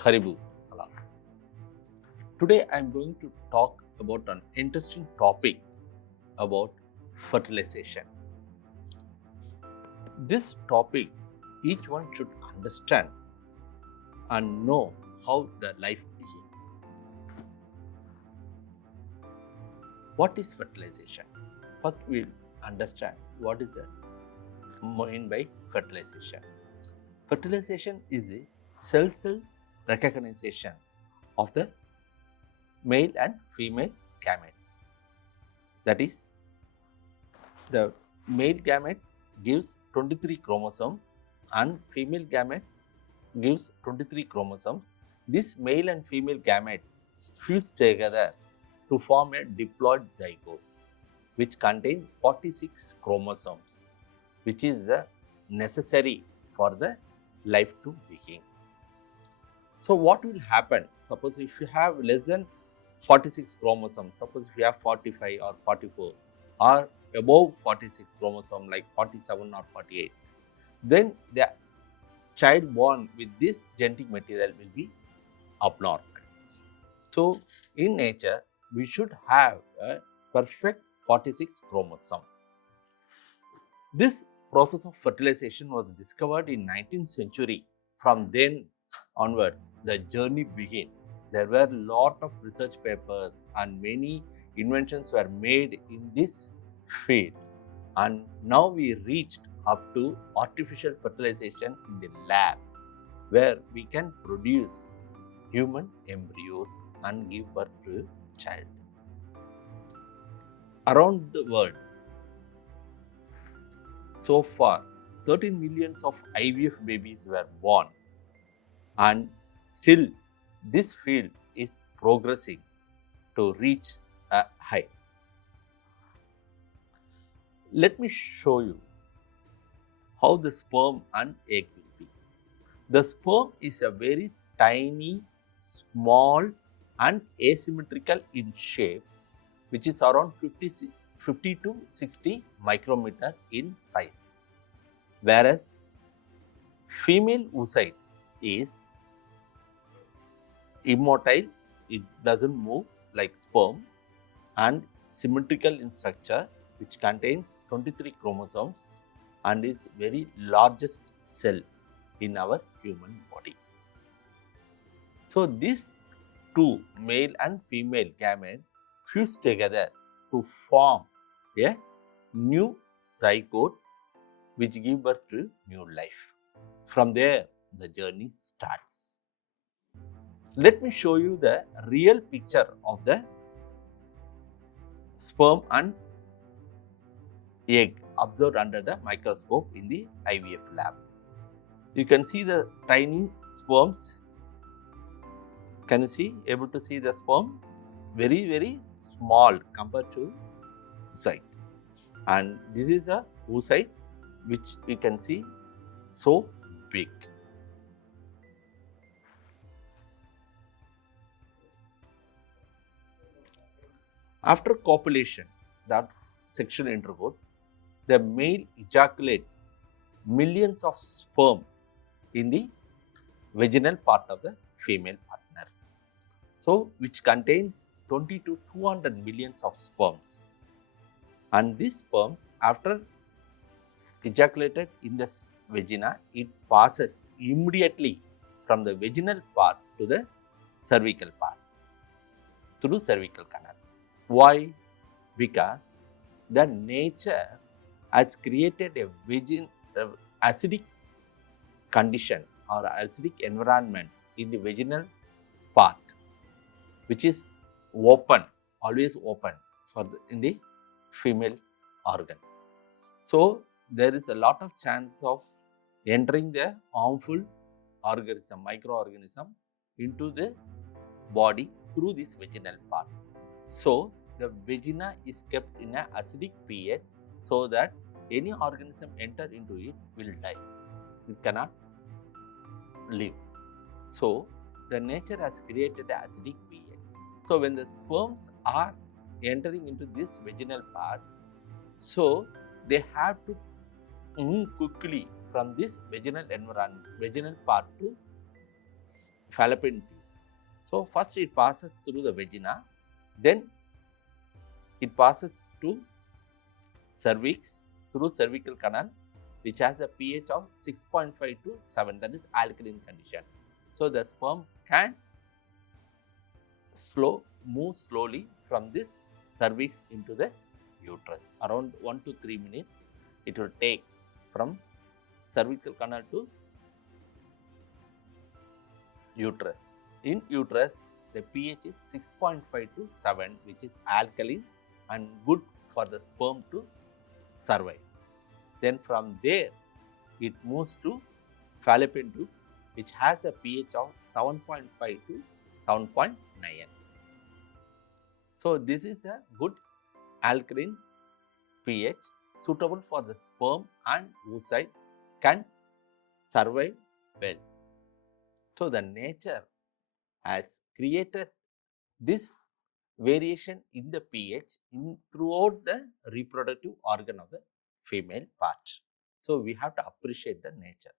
Karibu Salam. Today I am going to talk about an interesting topic about fertilization. This topic each one should understand and know how the life begins. What is fertilization? First we will understand what is the mean by fertilization. Fertilization is a cell recognition of the male and female gametes. That is, the male gamete gives 23 chromosomes and female gametes gives 23 chromosomes. These male and female gametes fuse together to form a diploid zygote which contains 46 chromosomes, which is necessary for the life to begin. So what will happen? Suppose if you have less than 46 chromosomes, suppose if you have 45 or 44 or above 46 chromosome like 47 or 48, then the child born with this genetic material will be abnormal. So in nature, we should have a perfect 46 chromosome. This process of fertilization was discovered in 19th century. From then onwards, the journey begins. There were a lot of research papers and many inventions were made in this field. And now we reached up to artificial fertilization in the lab, where we can produce human embryos and give birth to a child. Around the world, so far, 13 millions of IVF babies were born, and still this field is progressing to reach a height. Let me show you how the sperm and egg will be. The sperm is a very tiny, small and asymmetrical in shape, which is around 50 to 60 micrometer in size, whereas female oocyte is immotile, it doesn't move like sperm, and symmetrical in structure, which contains 23 chromosomes and is very largest cell in our human body. So these two male and female gametes fuse together to form a new zygote which give birth to new life. From there, the journey starts. Let me show you the real picture of the sperm and egg observed under the microscope in the IVF lab. You can see the tiny sperms. Can you see? Able to see the sperm? Very small compared to oocyte. And this is a oocyte which you can see so big. After copulation, that sexual intercourse, the male ejaculate millions of sperm in the vaginal part of the female partner. So, which contains 20 to 200 millions of sperms. And these sperms, after ejaculated in the vagina, it passes immediately from the vaginal part to the cervical parts through cervical canal. Why? Because the nature has created a acidic condition or acidic environment in the vaginal part, which is open, always open in the female organ. So there is a lot of chance of entering the harmful organism, microorganism into the body through this vaginal part. So the vagina is kept in an acidic pH so that any organism enter into it will die. It cannot live. So the nature has created an acidic pH. So when the sperms are entering into this vaginal part, so they have to move quickly from this vaginal environment, vaginal part to fallopian tube. So first it passes through the vagina, then it passes to cervix through cervical canal, which has a pH of 6.5 to 7, that is alkaline condition. So the sperm can move slowly from this cervix into the uterus. Around 1 to 3 minutes it will take from cervical canal to uterus. In uterus, the pH is 6.5 to 7, which is alkaline and good for the sperm to survive. Then from there, it moves to fallopian tubes, which has a pH of 7.5 to 7.9. So this is a good alkaline pH suitable for the sperm and oocyte can survive well. So the nature has created this variation in the pH throughout the reproductive organ of the female part. So we have to appreciate the nature.